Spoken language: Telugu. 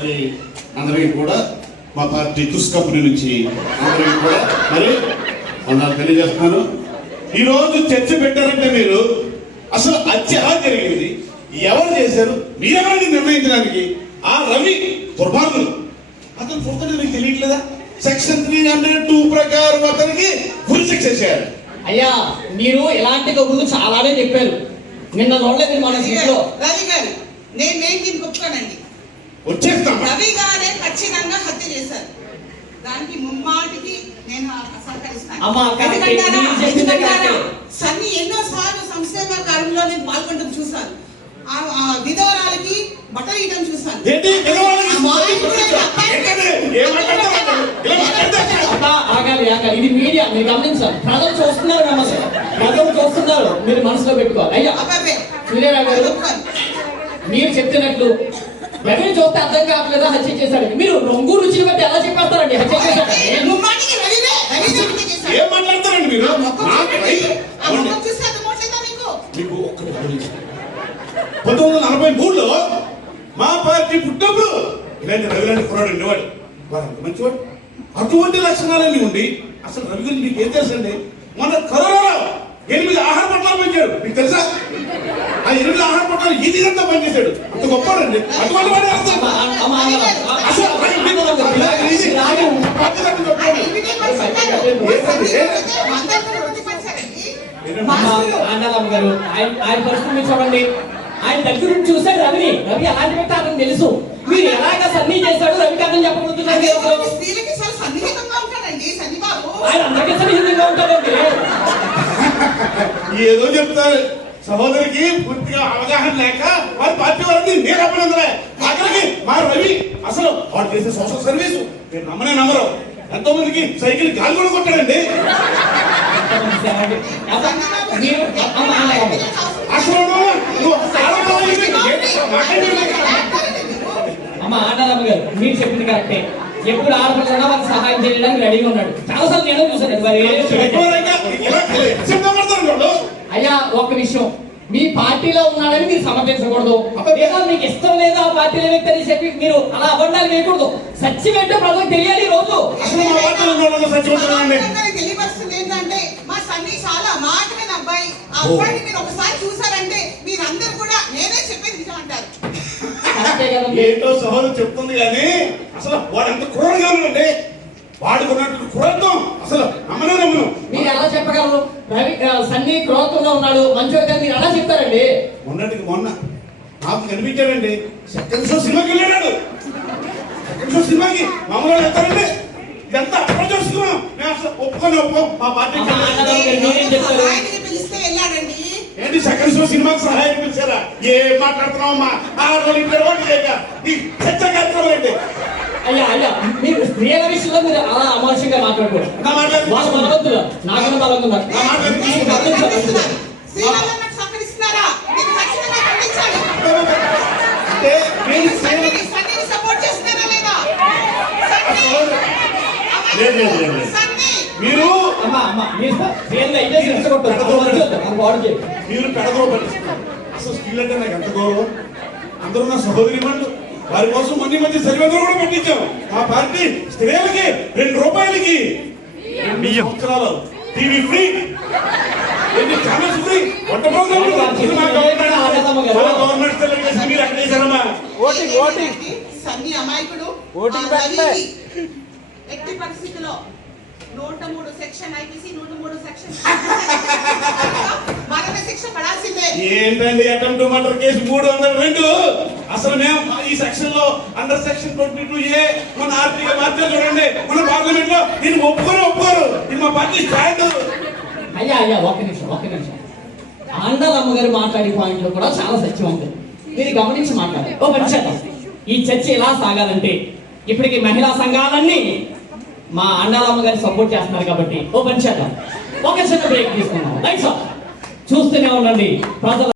మరి అందరికీ కూడా మా పార్టీ తుస్ కంపెనీ నుంచి అందరికీ కూడా మరి వందనాలు తెలియజేస్తున్నాను. ఈరోజు చర్చ పెట్టారంటే మీరు అసలు హత్య ఎలా జరిగింది, ఎవరు చేశారు, మీరెవరిని నిర్ణయించడానికి? ఆ రవి దుర్మార్గులు, అతను పుస్తకం మీకు తెలియట్లేదా? సెక్షన్ 302 ప్రకారం అతనికి ఫుల్ శిక్ష చేశారు. అయ్యా మీరు ఇలాంటి కబుర్లు చాలానే చెప్పారు. నిన్న చూడలేదు మన ఇంట్లో. రవి గారు నేను దీనికి ఒప్పుకోనండి. వచ్చేస్తాం. రవి గారే ఖచ్చితంగా హత్య చేశారు. దానికి ముమ్మాటికి నేను సహకరిస్తాను. సన్ని ఎన్నోసార్లు సంక్షేమ కార్యంలో నేను పాల్గొనడం చూశాను. విధవరాలకి బట్టలు ఇవ్వడం చూశాను. ఇది మీడియా, మీరు గమనించాలి. ప్రజలు చూస్తున్నారు, ప్రజలు చూస్తున్నారు, మీరు మనసులో పెట్టుకోవాలి. అయ్యా సూర్యరావు గారు, మీరు చెప్తున్నట్లు రవిని చూస్తే అర్థం కావట్లేదా హత్య చేశాడు? మీరు రంగు రుచిని బట్టి ఎలా చెప్పేస్తారండి హత్య చేశాడు? ఏం మాట్లాడతారండి మీరు? 1943లో మా పార్టీ పుట్టినప్పుడు ఇలాంటి రవిలాంటి కుర్రాడు ఉండేవాడు. వాడు అంత మంచివాడు. అటువంటి లక్షణాలన్నీ ఉండి అసలు రవి గురించి మీకు ఏం తెలుసండి? మన కరోనాలో 8 ఆహార పట్టాలు పెంచాడు, మీకు తెలుసా? ఆ 8 ఆహార పట్టాలు ఇదంతా పనిచేశాడు. అంత గొప్పవాడండి. అటువంటి వాడే గారు ఆయన పరిస్థితి చూడండి. ఆయన దగ్గర చూసాడు రవిని. రవి అలాంటి వ్యక్తి అతను తెలుసు. మీరు ఎలాగ సన్ని చేశాడు రవికి అర్థం చెప్పబోతున్నారు. ఆయన అందరికీ సన్నిహితంగా ఉంటాడండి. ఏదో చెప్తారు. సహోదరికి పూర్తిగా అవగాహన లేక వారి పార్టీ వారిని నేను అప్పనందలే. ఆఖరికి మా రవి అసలు వాడు చేసే సోషల్ సర్వీస్ మీరు నమ్మనే నమ్మరు. ఎంతో మందికి సైకిల్ గాలి కూడా కొట్టాడండి. అమ్మ ఆండాలమ్మ గారు, మీరు చెప్పింది కరెక్టే. ఎప్పుడు ఆడపిల్లగా వాళ్ళకి సహాయం చేయడానికి రెడీగా ఉన్నాడు. చాలాసార్లు నేను చూసాను. అయ్యా ఒక్క విషయం, మీ పార్టీలో ఉన్నాడని మీరు సమర్థించకూడదు. లేదా మీకు ఇష్టం లేదు ఆ పార్టీలో వ్యక్తి అని చెప్పి మీరు అలా అబద్ధాలు వేయకూడదు. సత్యం ఏంటో ప్రజలకు తెలియాలి. ఈ రోజు తెలియపరుస్తుంది ఏంటంటే మా సన్ని చాలా మాటమైన అబ్బాయి. ఆ అబ్బాయిని మీరు ఒకసారి చూసారంటే మీరందరూ కూడా నేనే చెప్పేది నిజం అంటారు. ఏంటో సహోదరు చెప్తుంది కానీ అసలు వాడు ఎంత క్రూరంగా ఉన్నాడంటే వాడుకున్నట్టు క్రూరత్వం అసలు నమ్మనే నమ్మను. మీరు ఎలా చెప్పగలరు? రవి సన్ని క్రూరత్వంగా ఉన్నాడు మంచిగా మీరు ఎలా చెప్తారండి? మొన్నటికి మొన్న నాకు కనిపించాడండి. సెకండ్ షో సినిమాకి వెళ్ళాడు. సెకండ్ షో సినిమాకి మామూలు వెళ్తారండి. ఇదంతా అప్పుడు చూసుకున్నాం. మేము అసలు ఒప్పుకొని మా పార్టీ పిలిస్తే వెళ్ళాడండి. ఏంటి సెకండ్ షో సినిమాకి సహాయం పిలిచారా? ఏం మాట్లాడుతున్నావమ్మా? 6 రోజులు ఇక్కడ ఓటు చేయగా నీ చర్చ కార్యక్రమం. అయ్యా అయ్యా మీరు స్త్రీల విషయంలో మీరు అలా అమానుషంగా మాట్లాడకూడదు. వాళ్ళు బలవంతులు, నాకన్నా బలవంతున్నారు. మీరు పెడగో పట్టిస్తున్నారు. అసలు స్త్రీలు అంటే నాకు ఎంత గౌరవం. అందరూ నా సహోదరి వాళ్ళు. వారి కోసం మధ్య సరివేదన కూడా పెట్టించాం. మా పార్టీ స్త్రీలకి 2 రూపాయలకి 2 సంవత్సరాలు టీవీ ఫ్రీ, ఛానల్స్ ఫ్రీ, వంట ప్రోగ్రామ్ సన్ని అమాయకుడు. ఎట్టి పరిస్థితిలో 103 సెక్షన్ ఐపీసీ 103 సెక్షన్ మరణ శిక్ష పడాల్సిందే. ఏంటండి అటెంప్ట్ మర్డర్ కేసు 302? అసలు మేము ఈ సెక్షన్ లో అండర్ సెక్షన్ 22A మన ఆర్టీగా మార్చారు చూడండి. మన పార్లమెంట్ లో దీన్ని ఒప్పుకోరు. ఇది మా పార్టీ స్టాండ్. అయ్యా అయ్యా ఒక్క నిమిషం. ఆండాలమ్మ గారు మాట్లాడే పాయింట్ లో కూడా చాలా సత్యం ఉంది. మీరు గమనించి మాట్లాడాలి. ఓ పని చేద్దాం. ఈ చర్చ ఎలా సాగాలంటే ఇప్పటికి మహిళా సంఘాలన్నీ మా ఆండాలమ్మ గారిని సపోర్ట్ చేస్తున్నారు కాబట్టి ఓ పని చేద్దాం. ఒక చిన్న బ్రేక్ తీసుకున్నాం. చూస్తూనే ఉండండి ప్రజలు.